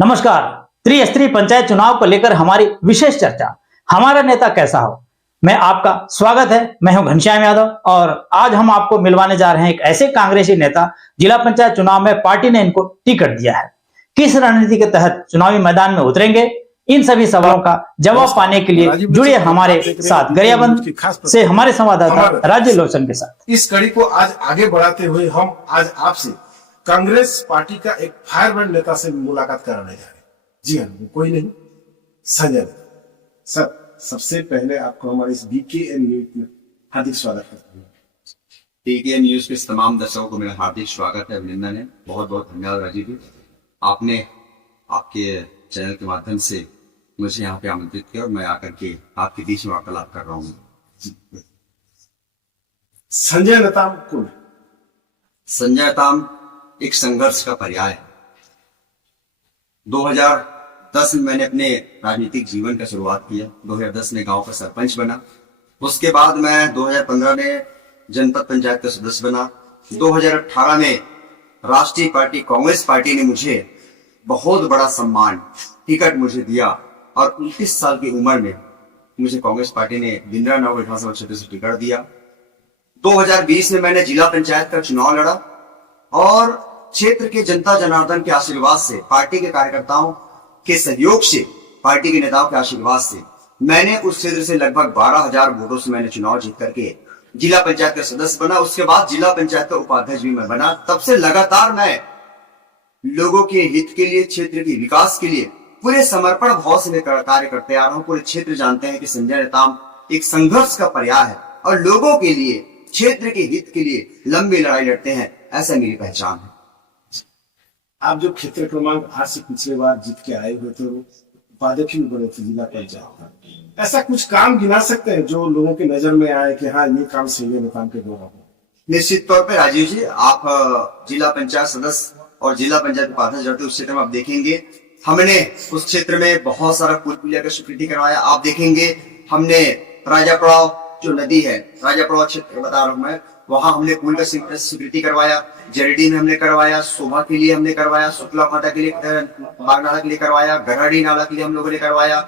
नमस्कार। त्रिस्तरीय पंचायत चुनाव को लेकर हमारी विशेष चर्चा, हमारा नेता कैसा हो, में आपका स्वागत है। मैं हूं घनश्याम यादव और आज हम आपको मिलवाने जा रहे हैं एक ऐसे कांग्रेसी नेता जिला पंचायत चुनाव में पार्टी ने इनको टिकट दिया है। किस रणनीति के तहत चुनावी मैदान में उतरेंगे, इन सभी सवालों का जवाब पाने के लिए जुड़े हमारे साथ गरियाबंद से हमारे संवाददाता राज्य लोचन के साथ। इस कड़ी को आज आगे बढ़ाते हुए हम आज आपसे कांग्रेस पार्टी का एक फायरब्रांड नेता से मुलाकात कराने जा रहे हैं। जी हाँ, कोई नहीं, संजय सर। सबसे पहले आपको हमारे इस बीकेएन न्यूज में हार्दिक स्वागत करता हूँ। बीकेएन न्यूज के तमाम दर्शकों को मेरा हार्दिक स्वागत है, अभिनंदन है। बहुत बहुत धन्यवाद राजीव जी, आपने आपके चैनल के माध्यम से मुझे यहाँ पे आमंत्रित किया और मैं आकर के आपके बीच में वार्तालाप कर रहा हूँ। संजय नेताम कौन है? संजय नेताम एक संघर्ष का पर्याय है। 2010 में मैंने अपने राजनीतिक जीवन का शुरुआत किया। 2010 में गांव का सरपंच बना। उसके बाद मैं 2015 में जनपद पंचायत का सदस्य बना। 2018 में राष्ट्रीय पार्टी कांग्रेस पार्टी ने मुझे बहुत बड़ा सम्मान टिकट मुझे दिया और 29 साल की उम्र में मुझे कांग्रेस पार्टी ने बिंद्रानगर विधानसभा क्षेत्र से टिकट दिया। 2020 में मैंने जिला पंचायत का चुनाव लड़ा और क्षेत्र के जनता जनार्दन के आशीर्वाद से, पार्टी के कार्यकर्ताओं के सहयोग से, पार्टी के नेताओं के आशीर्वाद से मैंने उस क्षेत्र से लगभग 12,000 वोटों से मैंने चुनाव जीत करके जिला पंचायत का सदस्य बना। उसके बाद जिला पंचायत का उपाध्यक्ष भी मैं बना। तब से लगातार मैं लोगों के हित के लिए, क्षेत्र के विकास के लिए पूरे समर्पण भाव से कार्य करते आ रहा हूं। पूरे क्षेत्र जानते हैं कि संजय नेताम एक संघर्ष का पर्याय है और लोगों के लिए, क्षेत्र के हित के लिए लंबी लड़ाई लड़ते हैं, ऐसा मेरी पहचान है। आप जो क्षेत्र क्रमांक 8 से पिछले बार जीत के आए हुए थे, उपाध्यक्ष भी बने थे जिला पंचायत, ऐसा कुछ काम गिना सकते हैं जो लोगों की नजर में आए कि हाँ, ये काम संजय नेताम के द्वारा हो? निश्चित तौर पे राजीव जी, आप जिला पंचायत सदस्य और जिला पंचायत उपाध्यक्ष रहते उस क्षेत्र में आप देखेंगे हमने उस क्षेत्र में बहुत सारा पुल पुलिया का स्वीकृति करवाया। आप देखेंगे हमने राजापड़ाव जो नदी है, राजापड़ाव क्षेत्र बता रहा हूं मैं, वहां हमने पुल का स्वीकृति करवाया। जरडी में हमने करवाया, शोभा के लिए हमने करवाया, शुक्ला माता के लिए, बाग नाला के लिए करवाया, गराड़ी नाला के लिए हम लोगों ने करवाया।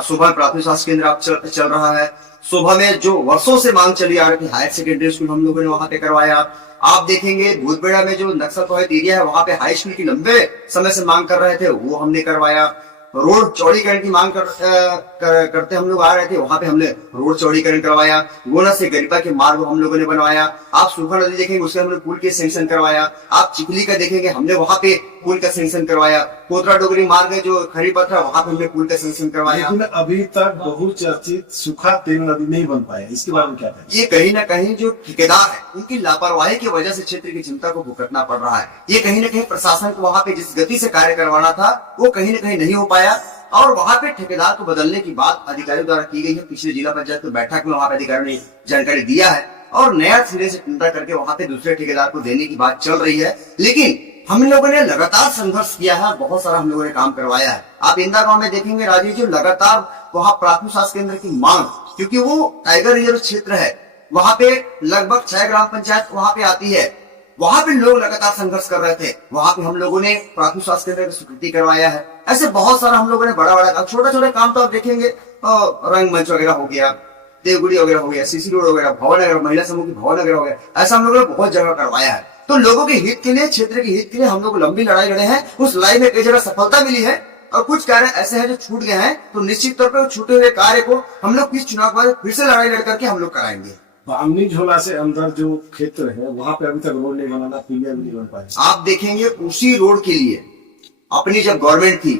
शोभा प्राथमिक स्वास्थ्य केंद्र अब चल रहा है। शोभा में जो वर्षों से मांग चली आ रही थी, हायर सेकेंडरी स्कूल हम लोगों ने वहां पे करवाया। आप देखेंगे भूतबेड़ा में जो नक्सल प्रभावित एरिया है, वहां पे हाई स्कूल की लंबे समय से मांग कर रहे थे, वो हमने करवाया। रोड चौड़ीकरण की मांग करते हम लोग आ रहे थे, वहां पे हमने रोड चौड़ीकरण करवाया। गोना से गरीबा के मार्ग हम लोगों ने बनवाया। आप सूखा नदी देखेंगे, उसके हमने पुल के सैंक्शन करवाया। आप चिखली का देखेंगे, हमने वहां पे पुल का सैंक्शन करवाया। कोतरा डोगरी मार्ग है जो खरी पत्थर, वहां पे हमने पुल का सैंक्शन करवाया। लेकिन अभी तक बहुचर्चित सूखा तेल नदी नहीं बन पाया, इसके बारे में क्या कहें? ये कहीं ना कहीं जो ठेकेदार है, उनकी लापरवाही की वजह से क्षेत्र की जनता को भुगतना पड़ रहा है। ये कहीं ना कहीं प्रशासन को वहां पे जिस गति से कार्य करवाना था, वो कहीं ना कहीं नहीं हो पाया और वहां पे ठेकेदार को बदलने की बात अधिकारियों द्वारा की गई है। पिछले जिला पंचायत की बैठक में वहां पे अधिकारियों ने जानकारी दिया है और नया सिरे से टेंडर करके वहां पे दूसरे ठेकेदार को देने की बात चल रही है। लेकिन हम लोगों ने लगातार संघर्ष किया है, बहुत सारा हम लोगों ने काम करवाया है। आप इंदा गांव में देखेंगे राजीव जी, लगातार वहां प्राथमिक स्वास्थ्य केंद्र की मांग, क्योंकि वो टाइगर रिजर्व क्षेत्र है, वहां पे लगभग 6 ग्राम पंचायत वहां पे आती है, वहां पे लोग लगातार संघर्ष कर रहे थे। वहां पे हम लोगों ने प्राथमिक स्वास्थ्य केंद्र की स्वीकृति करवाया है। ऐसे बहुत सारा हम लोगों ने बड़ा बड़ा काम, छोटा छोटा काम तो आप देखेंगे, रंग मंच वगैरह हो गया, देवगुड़ी वगैरह हो गया, सीसी रोड वगैरह, भवन नगर, महिला समूह की भवन नगर हो गया, ऐसा हम लोगों ने बहुत जगह करवाया है। तो लोगों के हित के लिए, क्षेत्र के हित के लिए हम लोग लंबी लड़ाई लड़े हैं। उस लड़ाई में कई जगह सफलता मिली है और कुछ कार्य ऐसे हैं जो छूट गए हैं। तो निश्चित तौर पर छूटे हुए कार्य को हम लोग किस चुनाव के बाद फिर से लड़ाई लड़ करके हम लोग कराएंगे। बामनी झोला से अंदर जो क्षेत्र है, वहां पे अभी तक रोड नहीं बनाना, क्लियर नहीं बन पाया। आप देखेंगे उसी रोड के लिए अपनी जब गवर्नमेंट थी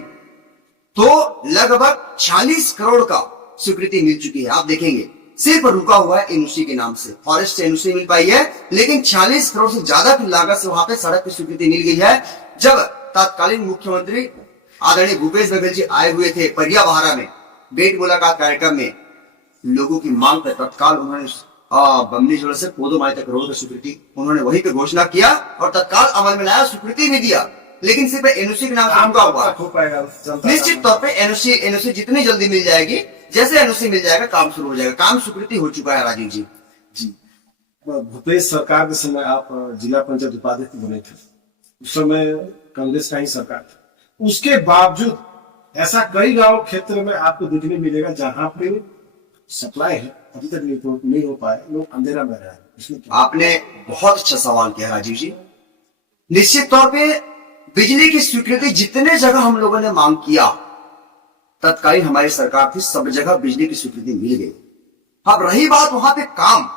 तो लगभग 40 करोड़ का स्वीकृति मिल चुकी है। आप देखेंगे सिर्फ रुका हुआ है एनओसी के नाम से, फॉरेस्ट से एनओसी मिल पाई है, लेकिन 40 करोड़ से ज्यादा की लागत से वहां पे सड़क की स्वीकृति मिल गई है। जब तत्कालीन मुख्यमंत्री आदरणीय भूपेश बघेल जी आए हुए थे परिया बहारा में भेंट मुलाकात कार्यक्रम में, लोगों की मांग पर तत्काल उन्होंने बमनी जोड़ से पोदो माई तक रोड की स्वीकृति उन्होंने वहीं पे घोषणा किया और तत्काल अमल में लाया, स्वीकृति भी दिया। लेकिन सिर्फ एनओसी के नाम से रुका हुआ है। निश्चित तौर पे एनओसी जितनी जल्दी मिल जाएगी, जैसे एनओसी मिल जाएगा काम शुरू हो जाएगा। काम स्वीकृति हो चुका है राजीव जी। भूपेश सरकार के समय आप जिला पंचायत उपाध्यक्ष बने थे, उस समय कांग्रेस का ही सरकार था। उसके बावजूद ऐसा कई गांव क्षेत्र में आपको देखने मिलेगा जहां पे सप्लाई है अभी तक नहीं हो पाए, लोग अंधेरा में रह रहे हैं। इसमें क्या? आपने बहुत अच्छा सवाल किया राजीव जी। निश्चित तौर पे बिजली की स्वीकृति जितने जगह हम लोगों ने मांग किया, तत्कालीन हमारी सरकार थी, सब जगह बिजली की स्वीकृति मिल गई। अब रही बात वहां पे काम,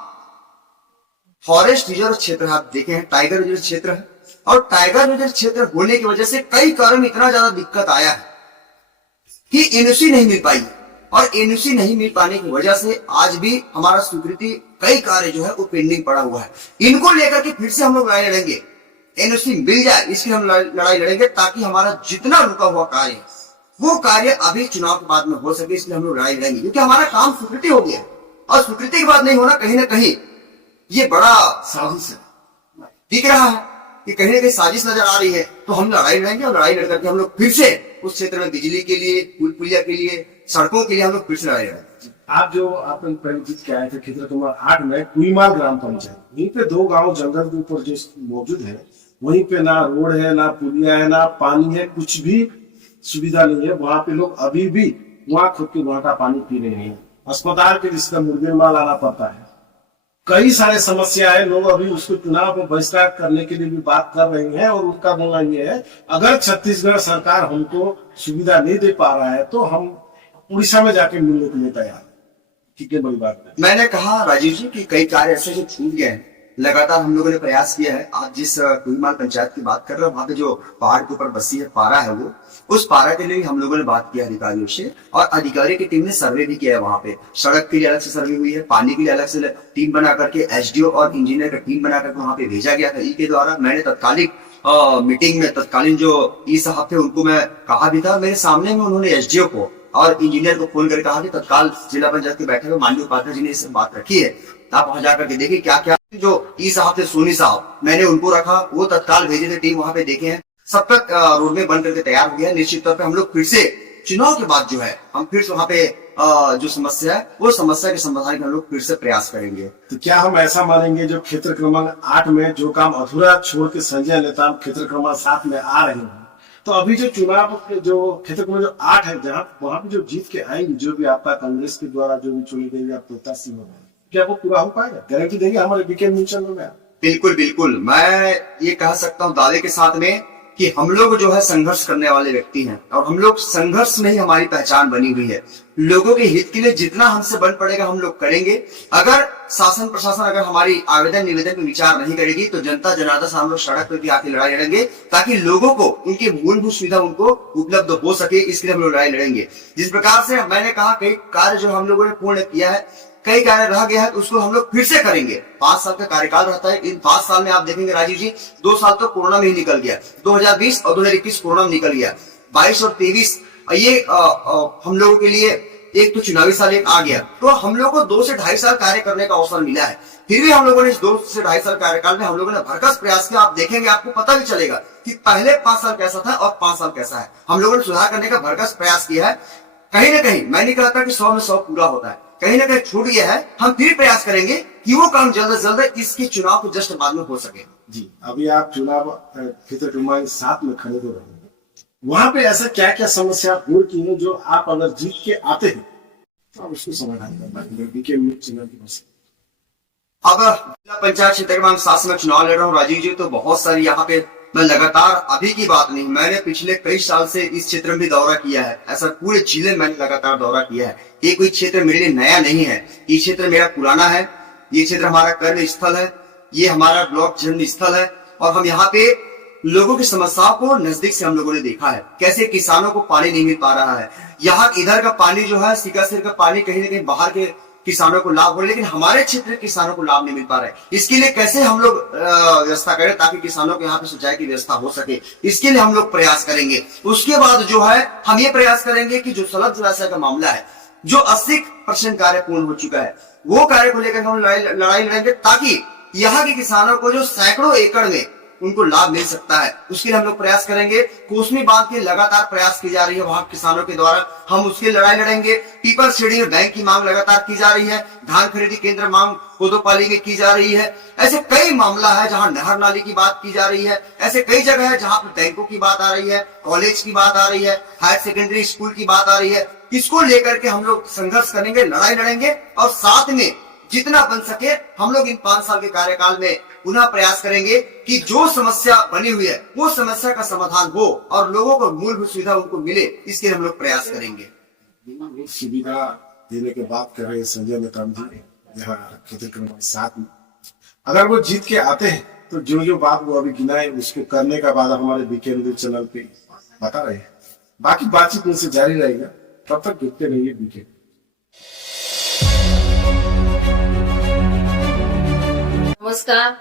फॉरेस्ट रिजर्व क्षेत्र आप देखे हैं, टाइगर रिजर्व क्षेत्र है, और टाइगर रिजर्व क्षेत्र होने की वजह से कई कार्यों में इतना ज्यादा दिक्कत आया है कि एनओसी नहीं मिल पाई, और एनओसी नहीं मिल पाने की वजह से आज भी हमारा स्वीकृति कई कार्य जो है वो पेंडिंग पड़ा हुआ है। इनको लेकर के फिर से हम लोग लड़ाई लड़ेंगे, एनओसी मिल जाए इसकी हम लड़ाई लड़ेंगे, ताकि हमारा जितना रुका हुआ कार्य है वो कार्य अभी चुनाव के बाद में हो सके, इसलिए हम लोग लड़ाई लड़ेंगे। क्योंकि हमारा काम स्वीकृति हो गया है, और स्वीकृति के बाद नहीं होना कहीं ना कहीं ये बड़ा साजिश है। दिख रहा है कि कहीं ना कहीं साजिश नजर आ रही है। तो हम लड़ाई लड़ेंगे, और लड़ाई लड़ करके हम लोग फिर से उस क्षेत्र में बिजली के लिए, पुल पुलिया के लिए, सड़कों के लिए हम लोग फिर से लड़ाई लड़ेंगे। आप जो आपने पहले जीत के आए थे क्षेत्र नंबर 8 में कुईमाल ग्राम पंचायत, वहीं पे 2 गांव जंगल के ऊपर जो मौजूद है, वहीं पे ना रोड है, ना पुलिया है, ना पानी है, कुछ भी सुविधा नहीं है। वहां पे लोग अभी भी वहां खुद के वहां का पानी पी रहे हैं। अस्पताल के जिसका मुर्गे माल आना पड़ता है, कई सारे समस्या है। लोग अभी उसको चुनाव में बहिष्कार करने के लिए भी बात कर रहे हैं, और उनका बोलना ये है अगर छत्तीसगढ़ सरकार हमको सुविधा नहीं दे पा रहा है तो हम उड़ीसा में जाके मिलने के लिए तैयार। ठीक है, बड़ी बात है। मैंने कहा राजीव जी कि कई कार्य ऐसे जो छूट गए हैं, लगातार हम लोगों ने प्रयास किया है। आज जिस कुईमाल पंचायत की बात कर रहे हो, वहां पे जो पहाड़ के ऊपर बसी है पारा है, वो उस पारा के लिए हम लोगों ने बात किया अधिकारियों से, और अधिकारी की टीम ने सर्वे भी किया है। वहां पे सड़क के लिए अलग से सर्वे हुई है, पानी के लिए अलग से टीम बना करके एसडीओ और इंजीनियर का टीम बना करके वहां पे भेजा गया था ई के द्वारा। मैंने तत्कालिक मीटिंग में तत्कालीन जो ई साहब थे उनको मैं कहा भी था, मेरे सामने में उन्होंने एसडीओ को और इंजीनियर को फोन करके कहा कि तत्काल जिला पंचायत की बैठक में माननीय उपाध्यक्ष जी ने इससे बात रखी है, आप वहां जाकर के देखिए क्या क्या। जो ई साहब थे, सोनी साहब, मैंने उनको रखा, वो तत्काल भेजे थे, टीम वहां पे देखे हैं, सब तक रोड में बन करके तैयार हो गया है। निश्चित तौर पे हम लोग फिर से चुनाव के बाद जो है हम फिर से वहां पे जो समस्या है वो समस्या के समाधान के हम लोग फिर से प्रयास करेंगे। तो क्या हम ऐसा मानेंगे जो क्षेत्र क्रमांक 8 में जो काम अधूरा छोड़ के संजय नेता क्षेत्र क्रमांक 7 में आ रहे हैं, तो अभी जो चुनाव जो क्षेत्र क्रमांक जो 8 है, जहाँ वहां पे जो जीत के आएंगे, जो भी आपका कांग्रेस के द्वारा जो भी चुनी गई आप प्रत्याशी होंगे, क्या वो पूरा हो पाएगा? गारंटी देंगे हमारे बीके मिशन में? बिल्कुल बिल्कुल, मैं ये कह सकता हूँ दावे के साथ में कि हम लोग जो है संघर्ष करने वाले व्यक्ति हैं, और हम लोग संघर्ष में ही हमारी पहचान बनी हुई है। लोगों के हित के लिए जितना हमसे बन पड़ेगा हम लोग करेंगे। अगर शासन प्रशासन अगर हमारी आवेदन निवेदन पर विचार नहीं करेगी तो जनता जनार्दन से हम लोग सड़क पर भी आके लड़ाई लड़ेंगे, ताकि लोगों को उनकी मूलभूत सुविधा उनको उपलब्ध हो सके, इसके लिए हम लोग लड़ाई लड़ेंगे। जिस प्रकार से मैंने कहा कई कार्य जो हम लोगों ने पूर्ण किया है, कई कार्य रह गया है, तो उसको हम लोग फिर से करेंगे। 5 साल का कार्यकाल रहता है, इन 5 साल में आप देखेंगे राजीव जी, 2 साल तो कोरोना में ही निकल गया, 2020 और 2021 कोरोना में निकल गया, 22 और 23 ये हम लोगों के लिए एक तो चुनावी साल एक आ गया, तो हम लोग को 2 से 2.5 साल कार्य करने का अवसर मिला है। फिर भी हम लोगों ने इस 2 से 2.5 साल कार्यकाल में हम लोगों ने भरकस प्रयास किया। आप देखेंगे, आपको पता भी चलेगा कि पहले 5 साल कैसा था और 5 साल कैसा है। हम लोगों ने सुधार करने का भरकस प्रयास किया है। कहीं ना कहीं मैं नहीं कहता कि 100 में 100 पूरा होता है, कहीं ना कहीं छूट गया है। हम फिर प्रयास करेंगे कि वो काम जल्द से जल्द इसके चुनाव के जस्ट बाद में हो सके। जी, अभी आप चुनाव क्षेत्र क्रमांक 7 में खड़े हो रहे हैं, वहां पे ऐसा क्या क्या समस्या दूर की है जो आप अगर जीत के आते हैं तो आप उसको समाधान कर पाएंगे? अब जिला पंचायत क्षेत्र क्रमांक 7 में चुनाव लड़ रहा हूँ राजीव जी, तो बहुत सारी यहाँ पे मैं लगातार, अभी की बात नहीं, मैंने पिछले कई साल से इस क्षेत्र में भी दौरा किया है। ऐसा पूरे जिले में मैंने लगातार दौरा किया है। ये कोई क्षेत्र मेरे लिए नया नहीं है, ये क्षेत्र मेरा पुराना है, ये क्षेत्र हमारा कर्म स्थल है, ये हमारा ब्लॉक जन्म स्थल है, और हम यहाँ पे लोगों की समस्याओं को नजदीक से हम लोगों ने देखा है। कैसे किसानों को पानी नहीं मिल पा रहा है, यहाँ इधर का पानी जो है सिकासिर का पानी कहीं ना कहीं बाहर के किसानों को लाभ हो, लेकिन हमारे क्षेत्र के किसानों को लाभ नहीं मिल पा रहा है। इसके लिए कैसे हम लोग व्यवस्था करें ताकि किसानों के यहाँ पे सिंचाई की व्यवस्था हो सके, इसके लिए हम लोग प्रयास करेंगे। उसके बाद जो है हम ये प्रयास करेंगे कि जो सलग जलाशय का मामला है, जो 80% कार्य पूर्ण हो चुका है, वो कार्य को लेकर हम लड़ाई लड़ेंगे, ताकि यहाँ के किसानों को जो सैकड़ों एकड़ में उनको लाभ मिल सकता है। उसके लिए हम लोग प्रयास करेंगे। कोसमी बांध के लगातार प्रयास की जा रही है वहां किसानों के द्वारा, हम उसके लड़ाई लड़ेंगे। पीपल सीढ़ी में बैंक की मांग लगातार की जा रही है, धान खरीदी केंद्र मांग कोदोपाली में की जा रही है। ऐसे कई मामला है जहां नहर नाली की बात की जा रही है, ऐसे कई जगह है जहां पर बैंकों की बात आ रही है, कॉलेज की बात आ रही है, हायर सेकेंडरी स्कूल की बात आ रही है। इसको लेकर के हम लोग संघर्ष करेंगे, लड़ाई लड़ेंगे और साथ में जितना बन सके हम लोग इन 5 साल के कार्यकाल में पुनः प्रयास करेंगे कि जो समस्या बनी हुई है वो समस्या का समाधान हो और लोगों को मूलभूत सुविधा उनको मिले, इसके लिए हम लोग प्रयास करेंगे। सुविधा देने के बात कर रहे हैं संजय नेताम जी यहाँ क्षेत्र क्रमांक 7 में। अगर वो जीत के आते हैं तो जो जो बात वो अभी गिनाए उसको करने का बाद हमारे बीके न्यूज चैनल पे बता रहे हैं। बाकी बातचीत उनसे जारी रहेगा, तब तक देखते रहिए बीके। नमस्कार,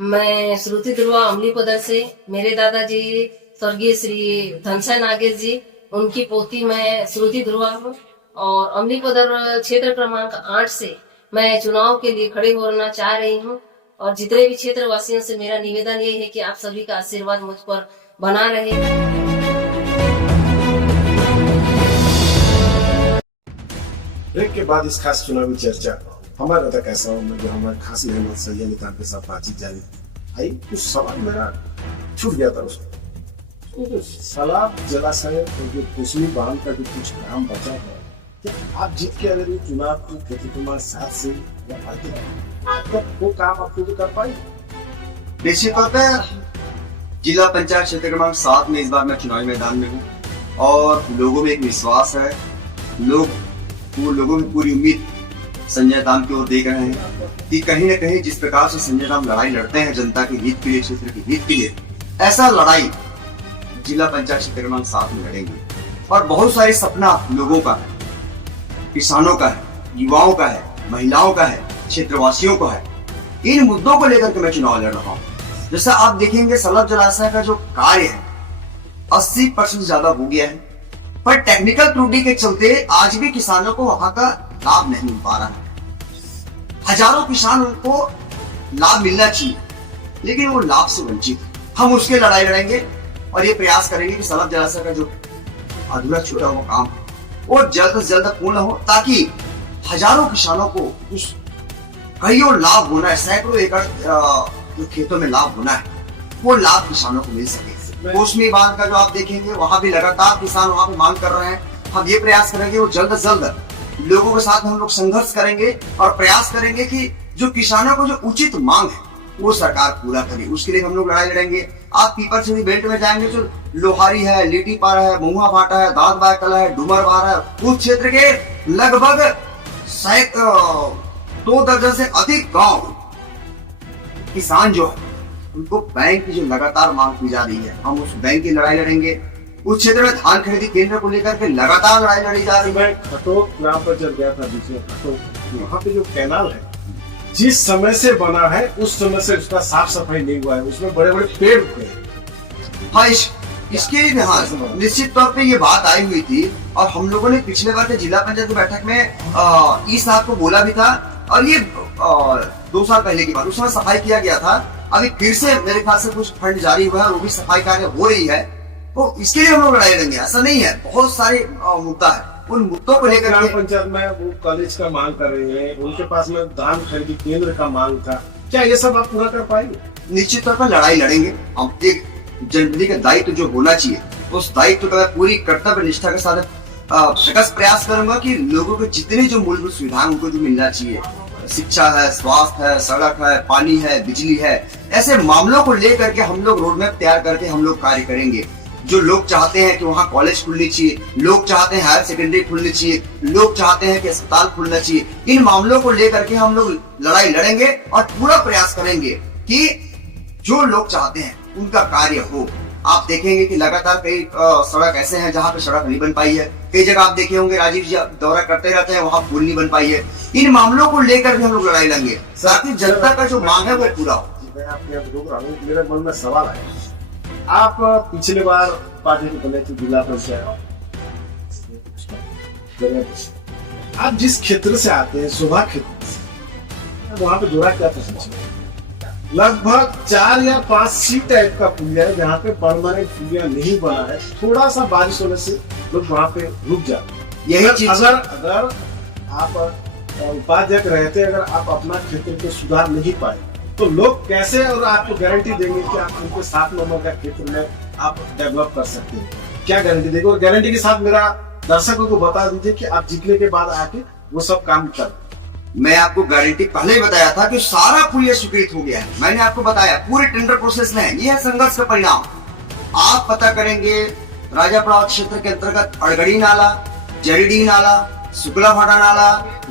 मैं श्रुति ध्रुवा अमलीपदर से। मेरे दादाजी स्वर्गीय श्री धनसन नागेश जी, उनकी पोती मैं श्रुति ध्रुवा हूँ और अमलीपदर क्षेत्र क्रमांक 8 से मैं चुनाव के लिए खड़े होना चाह रही हूँ। और जितने भी क्षेत्र वासियों से मेरा निवेदन ये है कि आप सभी का आशीर्वाद मुझ पर बना रहे। ब्रेक के बाद इस खास चुनावी चर्चा हमारा नेता कैसा हो, जो हमारे खास मेहमान संजय नेताम के साथ बातचीत जारी आई। कुछ सवाल मेरा छूट गया था उसको, तो सलाब जलाशय और जो कोसमी बांध का जो कुछ काम बचा है, क्या आप जीत के अगर चुनाव को क्षेत्र क्रमांक 7 से पाते हैं तो वो काम आप खुद कर पाए? निश्चित तौर पर जिला पंचायत क्षेत्र क्रमांक 7 में इस बार मैं चुनावी मैदान में हूँ और लोगों में एक विश्वास है, लोगों में पूरी उम्मीद संजय दाम की ओर देख रहे हैं कि कहीं न कहीं जिस प्रकार से संजय दाम लड़ाई लड़ते हैं जनता के हित के लिए, क्षेत्र के हित के लिए, ऐसा लड़ाई जिला पंचायत क्षेत्र क्रमांक 7 में लड़ेंगे। और बहुत सारे सपना लोगों का है, किसानों का है, युवाओं का है, महिलाओं का है, क्षेत्रवासियों का है। इन मुद्दों को लेकर के मैं चुनाव लड़ रहा हूँ। जैसा आप देखेंगे सलभ जलाशय का जो कार्य है 80% ज्यादा हो गया है, पर टेक्निकल त्रुटि के चलते आज भी किसानों को वहां का लाभ नहीं मिल पा रहा है। हजारों किसान उनको लाभ मिलना चाहिए लेकिन वो लाभ से वंचित है। हम उसके लड़ाई लड़ेंगे और ये प्रयास करेंगे कि सलभ जलाशय का जो अधूरा छूटा हुआ काम है वो जल्द से जल्द पूर्ण हो, ताकि हजारों किसानों को उस कईयों लाभ होना है, सैकड़ों एकड़ जो खेतों में लाभ होना है वो लाभ किसानों को मिल सके। कोसमी बांध का जो आप देखेंगे वहां भी लगातार किसान वहां पे मांग कर रहे हैं। हम ये प्रयास करेंगे वो जल्द से जल्द लोगों के साथ हम लोग संघर्ष करेंगे और प्रयास करेंगे कि जो किसानों को जो उचित मांग है वो सरकार पूरा करे। उसके लिए हम लोग लड़ाई लड़ेंगे। आप पीपर सीढ़ी बेल्ट में जाएंगे जो लोहारी है, लीटी पारा है, मुहा फाटा है, दांत बाकला है, डुमर बार है, उस क्षेत्र के लगभग 2 दर्जन से अधिक गांव किसान जो है उनको बैंक की जो लगातार मांग की जा रही है, हम उस बैंक की लड़ाई लड़ेंगे। उस क्षेत्र में धान खरीदी केंद्र को लेकर के लगातार लड़ाई लड़ी जा रही है। खटोक ग्राम पर जब गया था बीच में खटोक, वहाँ पे जो कैनाल है जिस समय से बना है उस समय से उसका साफ सफाई नहीं हुआ है, उसमें बड़े बड़े पेड़ उगे हैं। हाँ, इसके लिए हाँ निश्चित तौर पे ये बात आई हुई थी और हम लोगों ने पिछले बार के जिला पंचायत की बैठक में इस साहब को बोला भी था और ये 2 साल पहले की बात, उस समय सफाई किया गया था। अभी फिर से मेरे ख्याल से कुछ फंड जारी हुआ है, वो भी सफाई कार्य हो रही है, तो इसके लिए हम लोग लड़ाई लड़ेंगे। ऐसा नहीं है, बहुत सारे मुद्दा है, उन मुद्दों को लेकर ग्राम पंचायत में वो कॉलेज का मांग कर रहे हैं, उनके पास में धान खरीदी केंद्र का मांग था, क्या ये सब आप पूरा कर पाएंगे? निश्चित तौर पर लड़ाई लड़ेंगे। हम एक जनप्रतिनिधि का दायित्व जो होना चाहिए उस दायित्व का पूरी कर्तव्य निष्ठा के साथ प्रयास करूंगा कि लोगों को जितनी जो मूलभूत सुविधाएं उनको जो मिलना चाहिए, शिक्षा है, स्वास्थ्य है, सड़क है, पानी है, बिजली है, ऐसे मामलों को लेकर के हम लोग रोड मैप तैयार करके हम लोग कार्य करेंगे। जो लोग चाहते हैं कि वहाँ कॉलेज खुलनी चाहिए, लोग चाहते हैं हायर सेकेंडरी खुलनी चाहिए, लोग चाहते हैं कि अस्पताल खुलना चाहिए, इन मामलों को लेकर के हम लोग लड़ाई लड़ेंगे और पूरा प्रयास करेंगे कि जो लोग चाहते हैं उनका कार्य हो। आप देखेंगे कि लगातार कई सड़क ऐसे हैं जहाँ पे सड़क नहीं बन पाई है, कई जगह आप देखे होंगे राजीव जी दौरा करते रहते हैं, वहाँ पुल नहीं बन पाई है। इन मामलों को लेकर भी हम लोग लड़ाई लड़ेंगे ताकि जनता का जो मांग है वो पूरा हो। मैं आपके यहाँ रोक रहा हूँ, मेरे मन में सवाल आया, आप पिछले बार पार्टी के बने थे जिला पंचायत, आप जिस क्षेत्र से आते हैं शोभा क्षेत्र से, वहाँ पे जोड़ा क्या था? लगभग 4 या 5 सी टाइप का पुलिया है जहाँ पे परमानेंट पुलिया नहीं बना है। थोड़ा सा बारिश होने से लोग वहाँ पे रुक जाते हैं। यही चीज अगर आप उपाध्यक्ष रहते, अगर आप अपना क्षेत्र को सुधार नहीं पाए तो लोग कैसे और आपको गारंटी देंगे कि आप उनके 7 नंबर का क्षेत्र में आप डेवलप कर सकते हैं? क्या गारंटी देंगे? और गारंटी के साथ मेरा दर्शकों को बता दीजिए कि आप जीतने के बाद आके वो सब काम कर। मैं आपको गारंटी पहले ही बताया था कि सारा पुलिया स्वीकृत हो गया है। मैंने आपको बताया पूरे टेंडर प्रोसेस में है। यह है संघर्ष का परिणाम। आप पता करेंगे राजापड़ा क्षेत्र के अंतर्गत अड़गड़ी नाला, जरीडी नाला, शुक्लाभाटा नाला,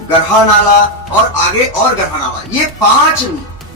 गरहा नाला और आगे और गरहा नाला, ये 5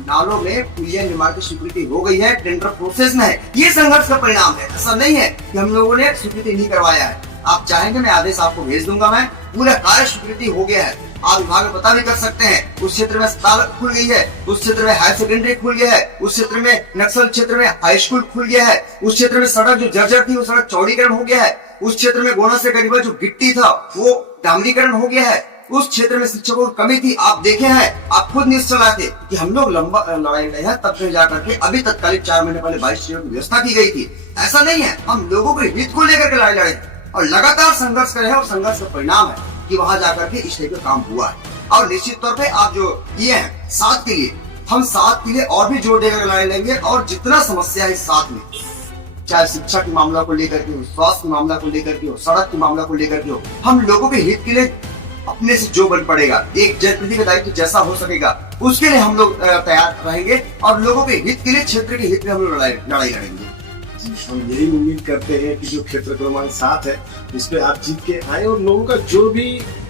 नालों में पुलिया निर्माण की स्वीकृति हो गई है, टेंडर प्रोसेस में है। ये संघर्ष का परिणाम है। ऐसा नहीं है कि हम लोगों ने स्वीकृति नहीं करवाया है। आप चाहेंगे मैं आदेश आपको भेज दूंगा। मैं पूरा कार्य स्वीकृति हो गया है। आप विभाग में पता भी कर सकते हैं। उस क्षेत्र में अस्पताल खुल गई है, उस क्षेत्र में हायर सेकेंडरी खुल गया है, उस क्षेत्र में नक्सल क्षेत्र में हाई स्कूल खुल गया है, उस क्षेत्र में सड़क जो जर्जर थी वो सड़क चौड़ीकरण हो गया है, उस क्षेत्र में गोना से करीब जो गिट्टी था वो डामरीकरण हो गया है, उस क्षेत्र में शिक्षकों की कमी थी। आप देखे हैं, आप खुद न्यूज चलाए थे कि हम लोग लंबा लड़ाई लड़े हैं, तब से जाकर के अभी तत्कालिक 4 महीने पहले 22 की व्यवस्था की गई थी। ऐसा नहीं है, हम लोगों के हित को लेकर के लड़ाई लड़े और लगातार संघर्ष करे हैं और संघर्ष का परिणाम है कि वहां जाकर के इस टाइप का काम हुआ है। और निश्चित तौर पे आप जो किए हैं 7 के लिए, हम 7 के लिए और भी जोर देकर लड़ाई लेंगे। और जितना समस्या है इस 7 में, चाहे शिक्षा के मामला को लेकर के हो, स्वास्थ्य के मामला को लेकर के हो, सड़क के मामला को लेकर के हो, हम लोगों के हित के लिए अपने से जो बन पड़ेगा, एक जनप्रतिनिधि का दायित्व जैसा हो सकेगा उसके लिए हम लोग तैयार रहेंगे और लोगों के हित के लिए, क्षेत्र के हित में हम लोग लड़ाई लड़ेंगे। हम यही उम्मीद करते हैं कि जो क्षेत्र क्रमांक 7 है उस पे आप जीत के आए और लोगों का जो भी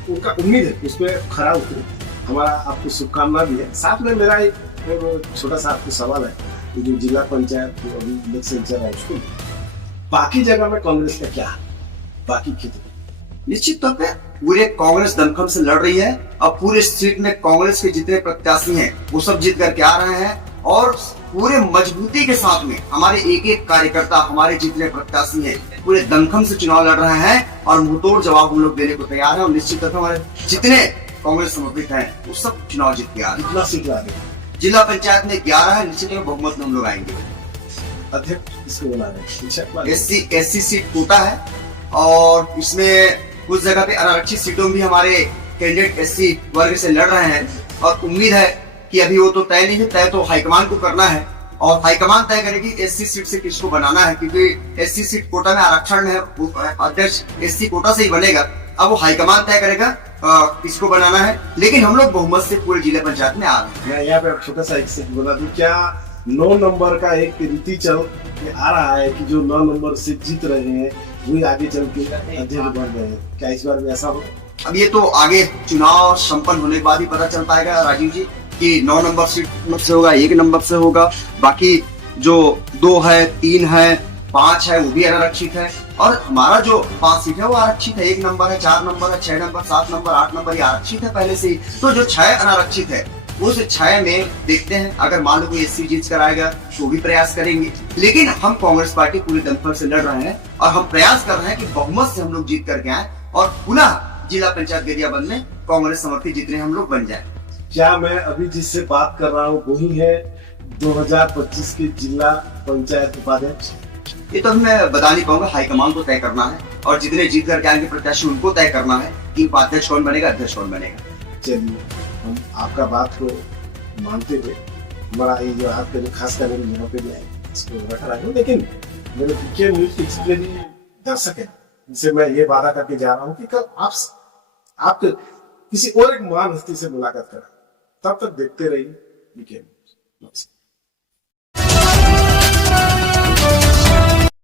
उनका उम्मीद है उस पे खरा उतरे। हमारा आपको शुभकामना भी है। साथ में मेरा एक छोटा सा आपको सवाल है, जो जिला पंचायत जो अभी इलेक्शन चल रहा है उसको बाकी जगह में कांग्रेस का क्या है? बाकी क्षेत्र निश्चित तौर पे पूरे कांग्रेस दमखम से लड़ रही है और पूरे सीट में कांग्रेस के जितने प्रत्याशी हैं वो सब जीत करके आ रहे हैं और पूरे मजबूती के साथ में हमारे एक एक कार्यकर्ता, हमारे जितने प्रत्याशी हैं पूरे दमखम से चुनाव लड़ रहे हैं और मुंहतोड़ जवाब हम लोग देने को तैयार हैं। और निश्चित तौर पर हमारे जितने कांग्रेस समर्थित हैं वो सब चुनाव जीत के आ रहे हैं। कितना सीट ला रहे? जिला पंचायत में 11 है, निश्चित तौर बहुमत में हम लोग आएंगे। अध्यक्ष किसको बना रहे हैं? SC सीट कोटा है और इसमें कुछ जगह पे अनारक्षित सीटों भी हमारे कैंडिडेट SC वर्ग से लड़ रहे हैं और उम्मीद है कि अभी वो तो तय नहीं है, तय तो हाईकमान को करना है और हाईकमान तय करेगी SC सीट से किसको बनाना है, क्योंकि SC सीट कोटा में आरक्षण है, अध्यक्ष SC कोटा से ही बनेगा। अब वो हाईकमान तय करेगा किसको बनाना है, लेकिन हम लोग बहुमत से पूरे जिला पंचायत में आ रहे हैं। यहाँ पे छोटा सा एक बता दूं, क्या 9 नंबर का एक रीति चल के आ रहा है कि जो 9 नंबर से जीत रहे हैं वही आगे चल के अध्यक्ष बन रहे हैं? क्या इस बार में ऐसा हो? अब ये तो आगे चुनाव संपन्न होने के बाद ही पता चल पाएगा राजीव जी कि 9 नंबर सीट से होगा, 1 नंबर से होगा, बाकी जो 2 है, 3 है, 5 है वो भी अनारक्षित है और हमारा जो 5 सीट है वो आरक्षित है। 1 नंबर है, 4 नंबर है, 6 नंबर, 7 नंबर, 8 नंबर ये आरक्षित है पहले से ही। तो जो 6 अनारक्षित है उस 6 में देखते हैं, अगर मान लो कोई SC जीत कर आएगा तो भी प्रयास करेंगे। लेकिन हम कांग्रेस पार्टी पूरे दमखम से लड़ रहे हैं और हम प्रयास कर रहे हैं कि बहुमत से हम लोग जीत करके आए और पुनः जिला पंचायत गरियाबंद में कांग्रेस समर्थित जितने हम लोग बन जाए। क्या मैं अभी जिससे बात कर रहा हूँ वही है 2025 के जिला पंचायत उपाध्यक्ष? ये तो मैं बता नहीं पाऊंगा, हाईकमान को तय करना है और जितने जीत करके आएंगे प्रत्याशी उनको तय करना है कि उपाध्यक्ष कौन बनेगा, अध्यक्ष कौन बनेगा। चलिए, हम आपका बात को मानते हुए हमारा ये जो आपके जो खास कर यहाँ पे मैं इसको रख रहा हूँ, लेकिन मेरे पीके न्यूज के जितने भी दर्शक है उनसे मैं ये वादा करके जा रहा हूँ कि कल आपके किसी और एक महान हस्ती से मुलाकात करा। तब तक देखते रहिए पीके न्यूज।